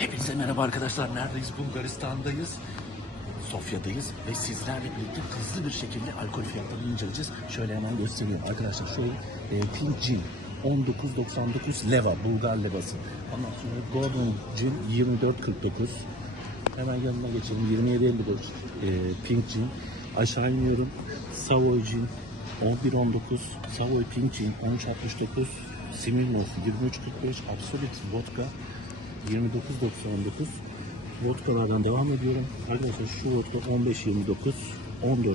Hepinize merhaba arkadaşlar. Neredeyiz? Bulgaristan'dayız. Sofya'dayız ve sizlerle birlikte hızlı bir şekilde alkol fiyatlarını inceleyeceğiz. Şöyle hemen göstereyim arkadaşlar. Şöyle e, Pink Gin 19.99 leva, Bulgar levası. Ondan sonra Golden Gin 24.49. Hemen yanına geçelim. 27.55 e, Pink Gin. Aşağı iniyorum. Savoy Gin 11.19. Savoy Pink Gin 13.69. Smirnoff 23.45. Absolut Vodka 29.99 Vodkalardan devam ediyorum. Arkadaşlar şu vodka 15.29 14.99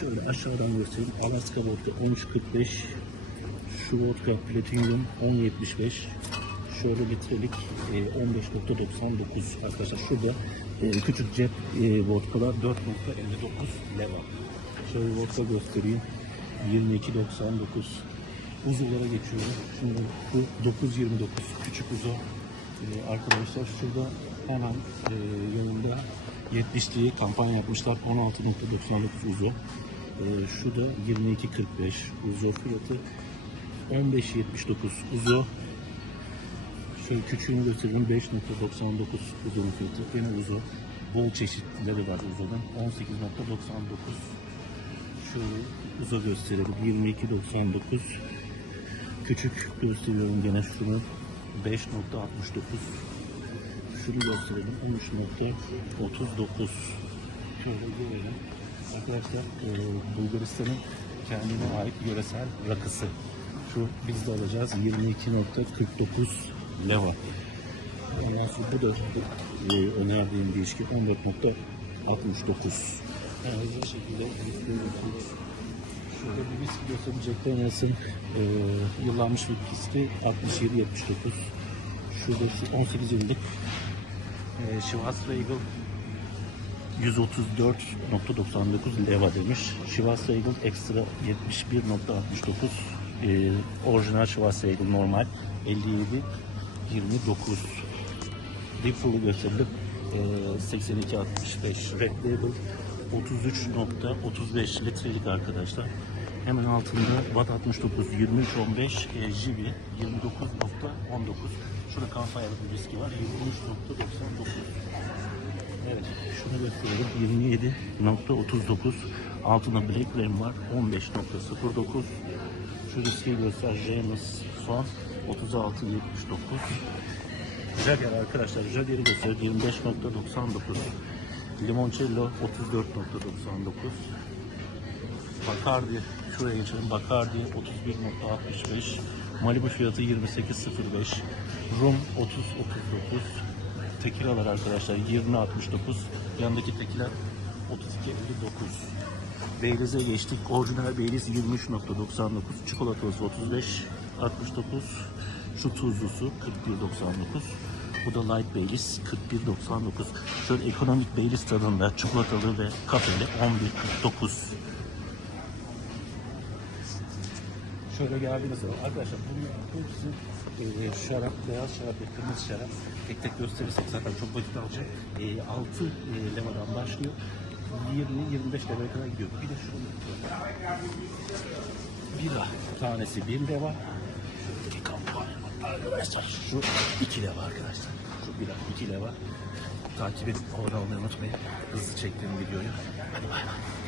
Şöyle, aşağıdan göstereyim. Alaska vodka 13.45 Şu vodka Platinum 10.75 Şöyle litrelik e, 15.99 Arkadaşlar şurada e, küçük cep e, vodkalar 4.59 leva. Şöyle vodka göstereyim. 22.99 Uzulara geçiyorum. Şimdi bu 9.29 küçük uzo. Ee, arkadaşlar şurada hemen e, yanında 70'liği kampanya yapmışlar. 16.99 uzo. Ee, şu da 22.45 uzo fiyatı. 15.79 uzo. Şöyle küçüğünü göstereyim. 5.99 uzunun fiyatı. Yine uzo. Bol çeşitleri var uzodan. 18.99 Şöyle uza gösterelim. 22.99 Küçük gösteriyorum gene şunu. 5.69 Şunu gösterelim. 13.39 Şöyle görelim. Arkadaşlar e, Bulgaristan'ın kendine ait yöresel rakısı. Şu biz de alacağız. 22.49 leva. Ondan sonra bu da e, önerdiğim bir içki 14.69 yani bu şekilde Şöyle bir viski gösterecek denesin. Ee, yıllanmış bir viski 67.79. Şurada 18 yıllık e, Chivas Regal 134.99 leva demiş. Chivas Regal Extra 71.69 e, orijinal Chivas Regal normal 57 29 Deep Full'u gösterdim. E, 82.65 Red Label 33.35 litrelik arkadaşlar. Hemen altında Watt 69 23.15 e, Jivi 29.19 Şurada kampanyalı bir riski var. 23.99 Evet şunu gösterelim. 27.39 altında Black Ram var. 15.09 Şu riski göster. Janus son. 36.79 Jagger arkadaşlar Jagger'i gösteriyor 25.99 Limoncello 34.99 Bacardi şuraya geçelim Bacardi 31.65 Malibu fiyatı 28.05 Rum 30.39 Tekilalar arkadaşlar 20.69 Yandaki tekiler 32.59 Beyliz'e geçtik. Orijinal Beyliz 23.99 Çikolatası 35 69 Şu tuzlusu 41.99 bu da Light Baileys 41.99. Şöyle ekonomik Baileys tadında çikolatalı ve kafeli 11.49. Şöyle geldiğiniz zaman arkadaşlar bunlar hepsi e, şarap, beyaz şarap ve kırmızı şarap tek tek gösterirsek zaten çok vakit alacak. E, 6 e, levadan başlıyor. 20-25 levaya kadar gidiyor. Bir de şunu bira tanesi 1 leva. Şuradaki kampanya arkadaşlar şu 2 leva arkadaşlar. Şu bira 2 leva. Takip edip abone olmayı unutmayın. Hızlı çektiğim videoyu. Hadi bay bay.